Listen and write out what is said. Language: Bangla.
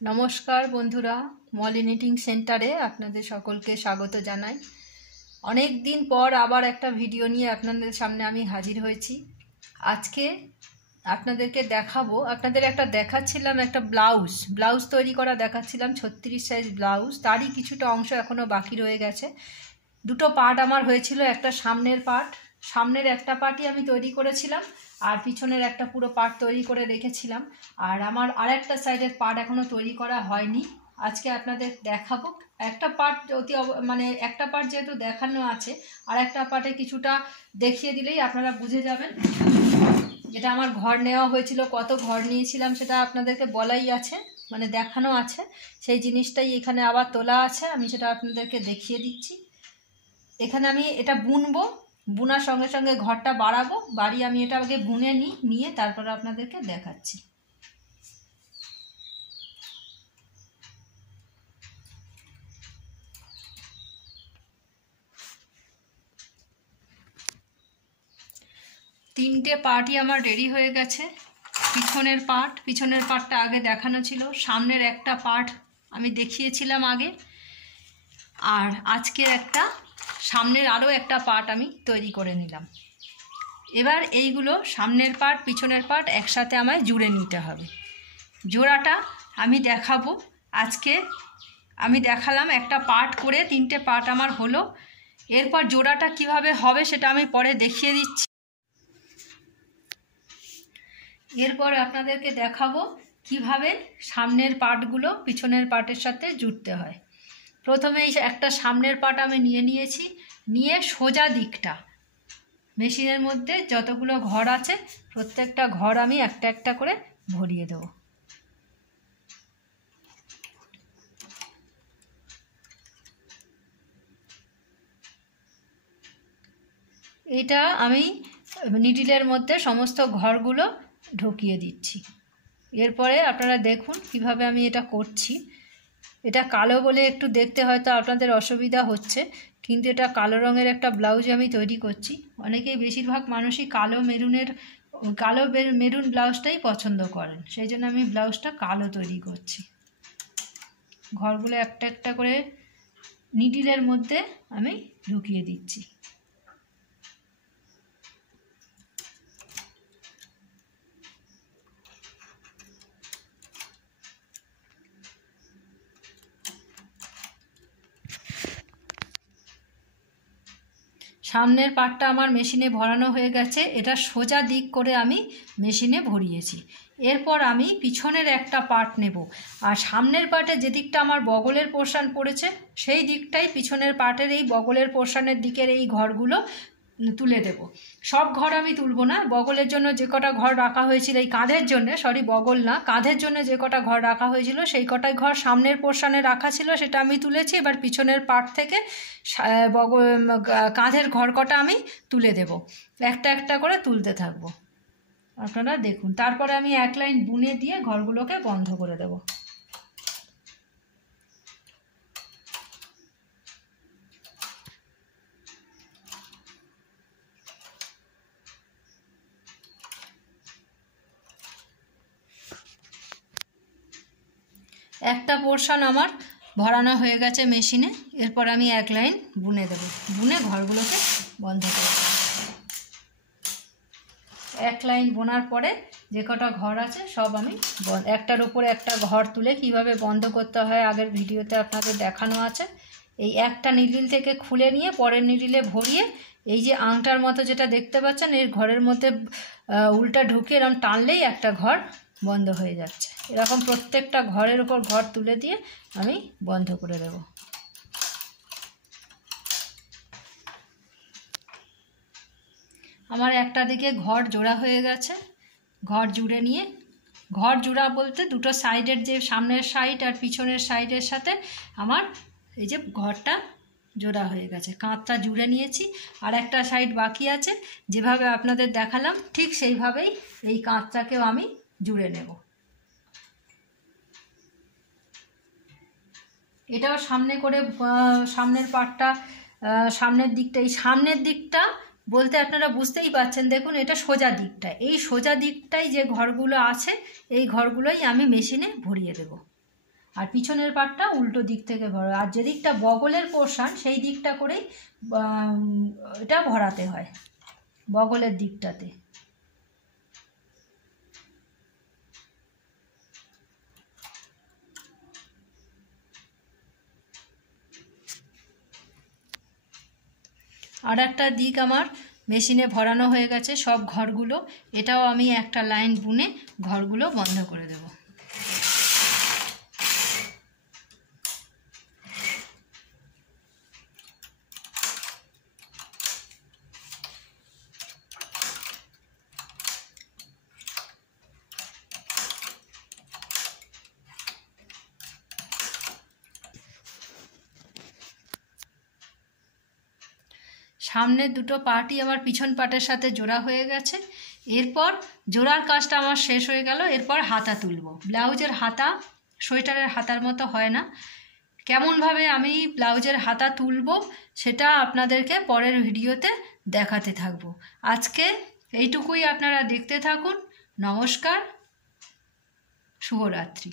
নমস্কার বন্ধুরা, মলি নিটিং সেন্টারে আপনাদের সকলকে স্বাগত জানাই। অনেক দিন পর আবার একটা ভিডিও নিয়ে আপনাদের সামনে আমি হাজির হয়েছি। আজকে আপনাদেরকে দেখাবো, আপনাদের দেখাচ্ছিলাম একটা ব্লাউজ তৈরি করা দেখাচ্ছিলাম, 36 সাইজ ব্লাউজ। তারই কিছুটা অংশ এখনও বাকি রয়ে গেছে। দুটো পার্ট আমার হয়েছিল, একটা সামনের একটা পার্টই আমি তৈরি করেছিলাম, আর পিছনের একটা পুরো পার্ট তৈরি করে রেখেছিলাম। আর আমার আরেকটা সাইডের পার্ট এখনও তৈরি করা হয়নি। আজকে আপনাদের দেখাবো। একটা পার্ট একটা পার্ট যেহেতু দেখানো আছে, আর একটা পার্টে কিছুটা দেখিয়ে দিলেই আপনারা বুঝে যাবেন। যেটা আমার ঘর নেওয়া হয়েছিল, কত ঘর নিয়েছিলাম সেটা আপনাদেরকে বলাই আছে, দেখানো আছে। সেই জিনিসটাই এখানে আবার তোলা আছে, আমি সেটা আপনাদেরকে দেখিয়ে দিচ্ছি। এখানে আমি এটা বুনবো, বুনার সঙ্গে সঙ্গে ঘরটা বাড়িয়ে আমি এটা আগে বুনে নিয়ে তারপরে আপনাদেরকে দেখাচ্ছি। তিনটে পার্টই আমার রেডি হয়ে গেছে। পিছনের পার্টটা আগে দেখানো ছিল, সামনের একটা পার্ট আমি দেখিয়েছিলাম আগে, আর আজকের সামনের আরও একটা পার্ট আমি তৈরি করে নিলাম। এবার এইগুলো সামনের পার্ট পিছনের পার্ট একসাথে আমায় জুড়ে নিতে হবে। জোড়াটা আমি দেখাবো। আজকে আমি দেখালাম একটা পার্ট করে, তিনটে পার্ট আমার হলো। এরপর জোড়াটা কিভাবে হবে সেটা আমি পরে দেখিয়ে দিচ্ছি। এরপর আপনাদেরকে দেখাবো কিভাবে সামনের পার্টগুলো পিছনের পার্টের সাথে জুড়তে হয়। প্রথমেই একটা সামনের পার্ট আমি নিয়ে সোজা দিকটা মেশিনের মধ্যে যতগুলো ঘর আছে প্রত্যেকটা ঘর আমি একটা একটা করে ভরিয়ে দেব। এটা আমি নিডলের মধ্যে সমস্ত ঘরগুলো ঢুকিয়ে দিচ্ছি। এরপরে আপনারা দেখুন কিভাবে আমি এটা করছি। এটা কালো বলে একটু দেখতে হয়তো আপনাদের অসুবিধা হচ্ছে, কিন্তু এটা কালো রঙের একটা ব্লাউজ আমি তৈরি করছি। বেশিরভাগ মানুষই কালো মেরুন ব্লাউজটাই পছন্দ করেন, সেই জন্য আমি ব্লাউজটা কালো তৈরি করছি। ঘরগুলো একটা একটা করে নিডলের মধ্যে আমি ঢুকিয়ে দিচ্ছি। সামনের পার্টটা আমার মেশিনে ভরানো হয়ে গেছে। এটা সোজা দিক করে আমি মেশিনে ভরিয়েছি। এরপর আমি পিছনের একটা পার্ট নেব, আর সামনের পার্টে যে দিকটা আমার বগলের পোর্শন পড়েছে সেই দিকটাই পিছনের পার্টের এই বগলের পোর্শনের দিকের এই ঘরগুলো তুলে দেব। সব ঘর আমি তুলব না। বগলের জন্য যে কটা ঘর রাখা হয়েছিল, এই কাঁধের জন্য, কাঁধের জন্য যে কটা ঘর রাখা হয়েছিল সেই কটাই ঘর সামনের পোর্শনে রাখা ছিল, সেটা আমি তুলেছি। এবার পিছনের পার্ট থেকে কাঁধের ঘর কটা আমি তুলে দেব, একটা একটা করে তুলতে থাকবো। আপনারা দেখুন। তারপরে আমি এক লাইন বুনে দিয়ে ঘরগুলোকে বন্ধ করে দেব। একটা পোর্শন আমার ভরানো হয়ে গেছে মেশিনে। এরপর আমি এক লাইন বুনে দেব, বুনে ঘরগুলোকে বন্ধ করে দেব। এক লাইন বোনার পরে যে কটা ঘর আছে সব আমি একটার উপরে একটা ঘর তুলে কিভাবে বন্ধ করতে হয় আগের ভিডিওতে আপনাদের দেখানো আছে। এই একটা নিডল থেকে খুলে নিয়ে পরের নিডলে ভরিয়ে এই যে আংটার মতো যেটা দেখতে পাচ্ছেন, এর ঘরের মধ্যে উল্টা ঢুকে এরকম টানলেই একটা ঘর বন্ধ হয়ে যাচ্ছে। এরকম প্রত্যেকটা ঘরের উপর ঘর তুলে দিয়ে আমি বন্ধ করে দেব। আমার একটা দিকে ঘর জোড়া হয়ে গেছে। ঘর জোড়া বলতে দুটো সাইডের, যে সামনের সাইড আর পিছনের সাইডের সাথে আমার এই যে ঘরটা জোড়া হয়ে গেছে। কাঁধটা জুড়ে নিয়েছি, আর একটা সাইড বাকি আছে। যেভাবে আপনাদের দেখালাম ঠিক সেইভাবেই এই কাঁধটাকেও আমি জুড়ে নেব। এটাও সামনের পার্টটা, সামনের দিকটা বলতে আপনারা বুঝতেই পারছেন। দেখুন, এটা সোজা দিকটা, এই সোজা দিকটাই যে ঘরগুলো আছে এই ঘরগুলোই আমি মেশিনে ভরিয়ে দেব। আর পিছনের পাটটা উল্টো দিক থেকে ভরা, আর যে দিকটা বগলের পোর্শন সেই দিকটা করেই এটা ভরাতে হয়, বগলের দিকটাতে। আর একটা দিক আমার মেশিনে ভরানো হয়ে গেছে সব ঘরগুলো, এটাও আমি একটা লাইন বুনে ঘরগুলো বন্ধ করে দেব। সামনের দুটো পার্টই আমার পিছন পাটের সাথে জোড়া হয়ে গেছে। এরপর জোড়ার কাজটা আমার শেষ হয়ে গেল। এরপর হাতা তুলব। ব্লাউজের হাতা সোয়েটারের হাতার মতো হয় না। কেমনভাবে আমি ব্লাউজের হাতা তুলব সেটা আপনাদেরকে পরের ভিডিওতে দেখাতে থাকব। আজকে এইটুকুই, আপনারা দেখতে থাকুন। নমস্কার, শুভরাত্রি।